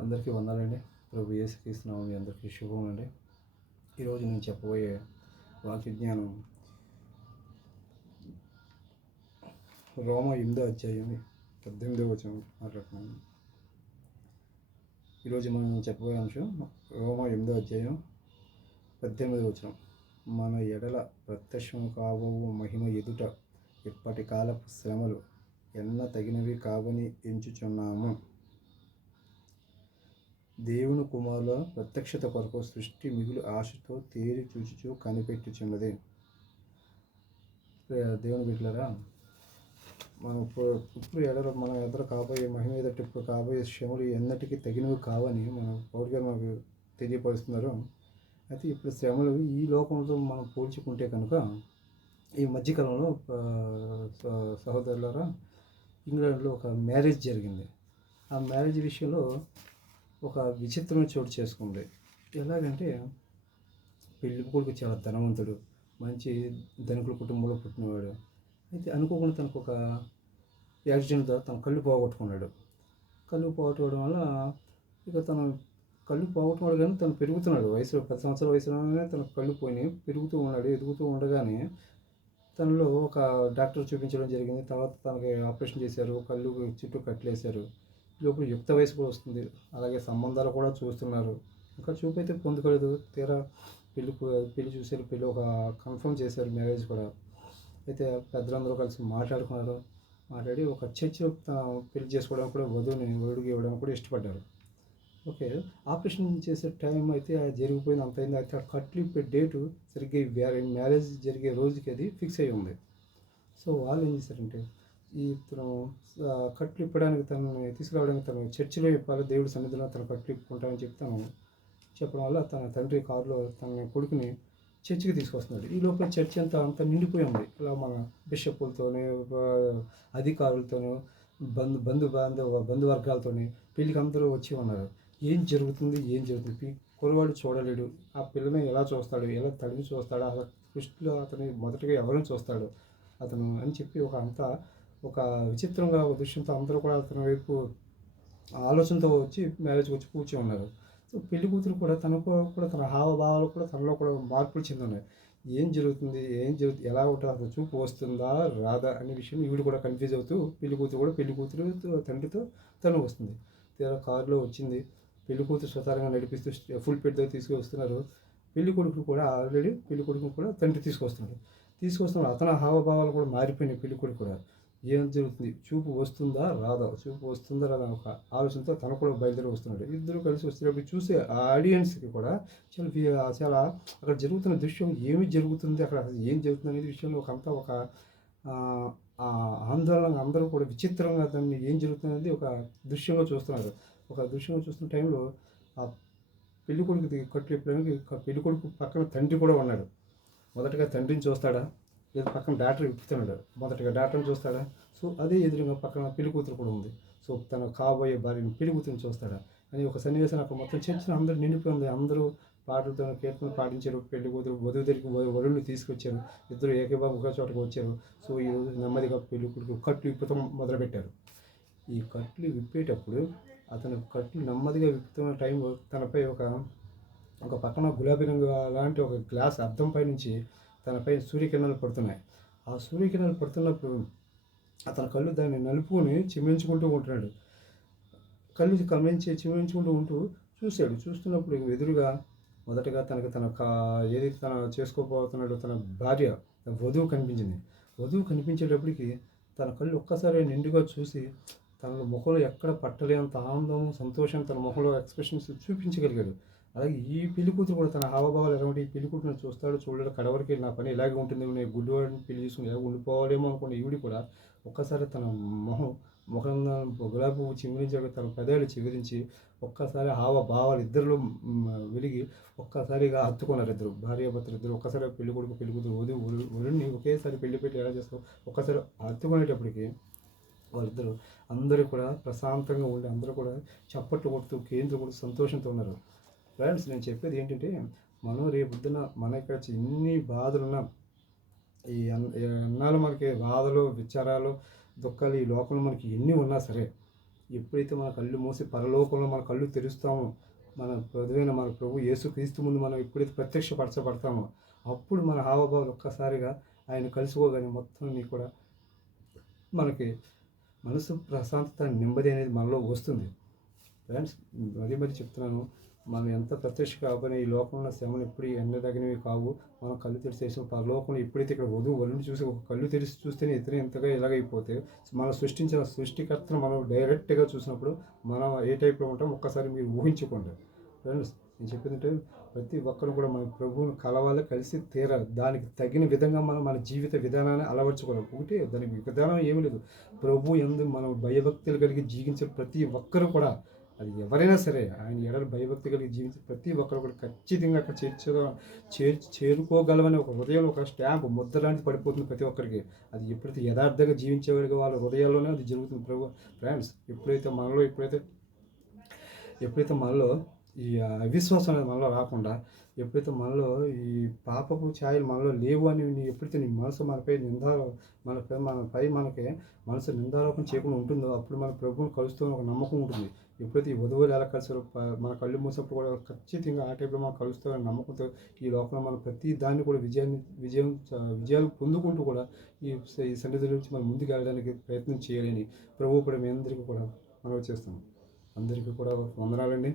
అందరికీ వందాలండి. ప్రభు యేసుక్రీస్తున్నాము మీ అందరికీ శుభం అండి ఈరోజు నేను చెప్పబోయే వాక్య జ్ఞానం రోమ ఎనిమిదో అధ్యాయం పద్దెనిమిదో వచనం మాట్లాడుతున్నాను. ఈరోజు మనం చెప్పబోయే అంశం రోమ ఎనిమిదో అధ్యాయం పద్దెనిమిదో వచనం. మన ఎడల ప్రత్యక్షం కాబో మహిమ ఎదుట ఇప్పటి కాలపు శ్రమలు ఎన్న తగినవి కావని ఎంచుచున్నాము. దేవుని కుమారుల ప్రత్యక్షత కొరకు సృష్టి మిగులు ఆశతో తేరి చూచుచు కనిపెట్టుచున్నది దేవుని బిడ్డలరా మనం ఇప్పుడు ఇప్పుడు ఎడల మన ఎదురు కాబోయే మహిమ ఎదుటి ఇప్పుడు కాబోయే శ్రమలు ఎన్నటికీ తగినవి కావని మన పౌరుగారు మనకు తెలియపరుస్తున్నారు. అయితే ఇప్పుడు శ్రమలు ఈ లోకంతో మనం పోల్చుకుంటే కనుక ఈ మధ్యకాలంలో సహోదరులారా ఇంగ్లాండ్లో ఒక మ్యారేజ్ జరిగింది. ఆ మ్యారేజ్ విషయంలో ఒక విచిత్రం చోటు చేసుకుంది. ఎలాగంటే పెళ్ళి కొడుకు చాలా ధనవంతుడు. మంచి ధనికుల కుటుంబంలో పుట్టినవాడు. అయితే అనుకోకుండా తనకు ఒక యాక్సిడెంట్ ద్వారా తన కళ్ళు పోగొట్టుకున్నాడు. కళ్ళు పోగొట్టుకోవడం వల్ల ఇక తన కళ్ళు పోగొట్టుకున్నాడు కానీ తను పెరుగుతున్నాడు. వయసు పది సంవత్సరాల వయసులోనే తన కళ్ళు పోయినాయి పెరుగుతూ ఉన్నాడు ఎదుగుతూ ఉండగానే తనలో ఒక డాక్టర్ చూపించడం జరిగింది. తర్వాత తనకి ఆపరేషన్ చేశారు కళ్ళు చుట్టూ కట్లేశారు లోపల యుక్త వయసు కూడా వస్తుంది. అలాగే సంబంధాలు కూడా చూస్తున్నారు. ఇంకా చూపు అయితే పొందుకోలేదు. తీరా పెళ్ళి పెళ్ళి పెళ్ళి చూశారు పెళ్ళి ఒక కన్ఫర్మ్ చేశారు మ్యారేజ్ కూడా. అయితే పెద్దలందరూ కలిసి మాట్లాడుకున్నారు. మాట్లాడి ఒక చర్చ్ పెళ్ళి చేసుకోవడానికి కూడా వధువుని వరుడికి ఇవ్వడానికి కూడా ఇష్టపడ్డారు. ఓకే. ఆపరేషన్ చేసే టైం అయితే అది జరిగిపోయింది. అంత అయింది. అయితే కట్లు ఇప్పే డేటు సరిగ్గా మ్యారేజ్ జరిగే రోజుకి అది ఫిక్స్ అయి ఉంది. సో వాళ్ళు ఏం చేశారంటే ఈ తను కట్లు ఇప్పడానికి తను తీసుకురావడానికి తను చర్చిలో ఇప్పాలి దేవుడి సన్నిధిలో తను కట్లు ఇప్పుకుంటానని చెప్పి తను చెప్పడం వల్ల తన తండ్రి కారులో తన కొడుకుని చర్చికి తీసుకొస్తున్నాడు. ఈ లోపల చర్చ్ అంతా అంతా నిండిపోయి ఉంది. ఇలా మన బిషప్పులతోనే అధికారులతోనూ బంధు బంధు బాంధవ బంధువర్గాలతోని పెళ్ళికి అందరూ వచ్చి ఉన్నారు. ఏం జరుగుతుంది? ఏం జరుగుతుంది? పి- కురవాడు చూడలేడు. ఆ పిల్లని ఎలా చూస్తాడు? ఎలా తడిని చూస్తాడు? అసలు దృష్టిలో అతని మొదటగా ఎవరిని చూస్తాడు? అతను అని చెప్పి ఒక అంతా ఒక విచిత్రంగా ఒక దృశ్యంతో అందరూ కూడా అతని వైపు ఆలోచనతో వచ్చి మ్యారేజ్కి వచ్చి కూర్చొని ఉన్నారు. సో పెళ్ళి కూతురు కూడా తనకు కూడా తన హావభావాలు కూడా తనలో కూడా మార్పులు చెంది ఉన్నాయి. ఏం జరుగుతుంది? ఏం జరుగుతుంది? ఎలా ఉంటుంది? అసలు చూపు వస్తుందా? రాదా? అనే విషయం ఈవిడ కూడా కన్ఫ్యూజ్ అవుతూ పెళ్ళి కూతురు కూడా పెళ్ళి కూతురు తండ్రితో తను వస్తుంది. తీరా కారులో వచ్చింది. పెళ్ళి కూతురు స్వతహారంగా నడిపిస్తూ ఫుల్ పెడ్తో తీసుకువస్తున్నారు. పెళ్ళి కొడుకు కూడా ఆల్రెడీ పెళ్ళి కొడుకును కూడా తండ్రి తీసుకొస్తున్నాడు తీసుకొస్తున్నాడు అతని హావభావాలు కూడా మారిపోయినాయి పెళ్ళి కొడుకు కూడా. ఏం జరుగుతుంది? చూపు వస్తుందా? రాదా? చూపు వస్తుందా? రాదా? ఒక ఆలోచనతో తను కూడా బయలుదేరి వస్తున్నాడు. ఇద్దరు కలిసి వస్తున్నప్పుడు చూసే ఆ ఆడియన్స్కి కూడా చాలా చాలా అక్కడ జరుగుతున్న దృశ్యం ఏమి జరుగుతుంది? అక్కడ ఏం జరుగుతుంది అనేది విషయంలో ఒక అంతా ఒక ఆందోళన అందరూ కూడా విచిత్రంగా దాన్ని ఏం జరుగుతుంది అనేది ఒక దృశ్యంగా చూస్తున్నారు. ఒక దృశ్యంగా చూస్తున్న టైంలో ఆ పెళ్ళి కొడుకుది కట్లు పెళ్ళి కొడుకు పక్కన తండ్రి కూడా ఉన్నాడు. మొదటగా తండ్రిని చూస్తాడా? లేదా పక్కన డాక్టర్ ఇప్పుతున్నాడు మొదటగా డాక్టర్ని చూస్తాడా? సో అదే ఎదురుగా పక్కన పెళ్ళి కూతురు కూడా ఉంది. సో తన కాబోయే భార్యని పెళ్ళి కూతురుని చూస్తాడా? అని ఒక సన్నివేశం అక్కడ మొత్తం చర్చలు అందరూ నిండిపోయింది. అందరూ పాటలతో కీర్తన పాటించారు పెళ్ళి కూతురు వధువు దగ్గరికి వరుణ్ణి తీసుకొచ్చారు. ఇద్దరు ఏకబాబు ఒక చోటకు వచ్చారు. సో ఈ రోజు నెమ్మదిగా పెళ్ళి కొడుకు కట్లు విప్పటం మొదలుపెట్టారు. ఈ కట్లు విప్పేటప్పుడు అతను కట్లు నెమ్మదిగా విప్పుతున్న టైం తనపై ఒక ఒక పక్కన గులాబీ రంగు లాంటి ఒక గ్లాస్ అద్దం పై నుంచి తనపై సూర్యకిరణాలు పడుతున్నాయి. ఆ సూర్యకిరణాలు పడుతున్నప్పుడు అతని కళ్ళు దాన్ని నలుపుకొని చిమ్మించుకుంటూ ఉంటున్నాడు. కళ్ళు కమించి చిమ్మించుకుంటూ ఉంటూ చూశాడు. చూస్తున్నప్పుడు ఎదురుగా మొదటగా తనకు తన కా ఏదైతే తన చేసుకోబోతున్నాడో తన భార్య వధువు కనిపించింది. వధువు కనిపించేటప్పటికి తన కళ్ళు ఒక్కసారి నిండుగా చూసి తన ముఖంలో ఎక్కడ పట్టలేనంత ఆనందం సంతోషం తన ముఖంలో ఎక్స్ప్రెషన్స్ చూపించగలిగాడు. అలాగే ఈ పెళ్ళి కూతురు కూడా తన హావభావాలు ఎలా ఉంటాయి ఈ పెళ్ళి కూతురు చూస్తాడు చూడడు కడవరికి నా పని ఇలాగే ఉంటుంది. నేను గుడ్డు పెళ్ళి చేసుకుని ఎలా ఉండిపోవాలేమో అనుకున్న ఈవిడి కూడా ఒక్కసారి తన మొహం ముఖం గులాబీ పువ్వు చిగురించాక తన పెదాలు చివరించి ఒక్కసారి హావభావాలు ఇద్దరిలో వెలిగి ఒక్కసారిగా హత్తుకున్నారు ఇద్దరు. భార్య భర్తలు ఇద్దరు ఒక్కసారి పెళ్ళి కొడుకు పెళ్ళి కూతురు వదిలి వరుణ్ణి ఒకేసారి పెళ్ళి పెట్టి ఎలా చేస్తావు ఒక్కసారి హత్తుకునేటప్పటికి వాళ్ళిద్దరూ అందరూ కూడా ప్రశాంతంగా ఉండి అందరూ కూడా చప్పట్లు కొడుతూ కేంద్ర కొడుతూ సంతోషంతో ఉన్నారు. ఫ్రెండ్స్ నేను చెప్పేది ఏంటంటే మనం రేపొద్దున మన ఇక్కడ ఎన్ని బాధలున్నా ఈ ఈ అన్నాలు మనకి బాధలు విచారాలు దుఃఖాలు ఈ లోకంలో మనకి ఎన్ని ఉన్నా సరే ఎప్పుడైతే మన కళ్ళు మూసి పరలోకంలో మన కళ్ళు తెరుస్తామో మన ప్రధువైన మన ప్రభు యేసు క్రీస్తు ముందు మనం ఎప్పుడైతే ప్రత్యక్షపరచబడతామో అప్పుడు మన హావభావాలు ఒక్కసారిగా ఆయన కలుసుకోగానే మొత్తం నీ కూడా మనకి మనసు ప్రశాంతత నెమ్మది అనేది మనలో వస్తుంది. ఫ్రెండ్స్ మరీ మరీ చెప్తున్నాను మనం ఎంత ప్రత్యక్ష కాకపోయినా ఈ లోకంలో శ్రమలు ఎప్పుడు ఎన్నదగినవి కావు. మనం కళ్ళు తెరిచేసిన పరలోకంలో ఎప్పుడైతే ఇక్కడ వధువు వరుణ్ చూసి ఒక కళ్ళు తెరిచి చూస్తేనే ఇతర ఎంతగా ఎలాగైపోతే మనం సృష్టించిన సృష్టికర్తను మనం డైరెక్ట్గా చూసినప్పుడు మనం ఏ టైప్లో ఉంటాం ఒక్కసారి మీరు ఊహించుకోండి. ఫ్రెండ్స్ నేను చెప్పిందంటే ప్రతి ఒక్కరు కూడా మన ప్రభువుని కలవాలి కలిసి తీరాలి దానికి తగిన విధంగా మనం మన జీవిత విధానాన్ని అలవర్చుకోవాలి. ఒకటి దానికి విధానం ఏమీ లేదు. ప్రభు ఎందు మనం భయభక్తులు కలిగి జీవించే ప్రతి ఒక్కరు కూడా అది ఎవరైనా సరే ఆయన ఎడలు భయభక్తి కలిగి జీవించి ప్రతి ఒక్కరు కూడా ఖచ్చితంగా అక్కడ చేర్చు చేర్చి చేరుకోగలమని ఒక హృదయంలో ఒక స్టాంప్ ముద్ద లాంటి పడిపోతుంది ప్రతి ఒక్కరికి. అది ఎప్పుడైతే యథార్థంగా జీవించగలిగే వాళ్ళ హృదయాల్లోనే అది జరుగుతుంది ప్రభు. ఫ్రెండ్స్ ఎప్పుడైతే మనలో ఎప్పుడైతే ఎప్పుడైతే మనలో ఈ అవిశ్వాసం అనేది మనలో రాకుండా ఎప్పుడైతే మనలో ఈ పాపపు ఛాయలు మనలో లేవు అని నీ ఎప్పుడైతే నీ మనసు మనపై నిందారో మనపై మనపై మనకి మనసు నిందారోపణ చేయకుండా ఉంటుందో అప్పుడు మన ప్రభువుని కలుస్తూ ఒక నమ్మకం ఉంటుంది. ఎప్పుడైతే ఈ వధువులు ఎలా కలిసారో మన కళ్ళు మూసినప్పుడు కూడా ఖచ్చితంగా ఆ టైప్లో మనం కలుస్తామని నమ్మకంతో ఈ లోకంలో మన ప్రతి దాన్ని కూడా విజయాన్ని విజయం విజయాలు పొందుకుంటూ కూడా ఈ ఈ సన్నిధి నుంచి మనం ముందుకు వెళ్ళడానికి ప్రయత్నం చేయాలని ప్రభు కూడా మీ అందరికీ కూడా మనం చేస్తాం అందరికీ కూడా వందనాలండి.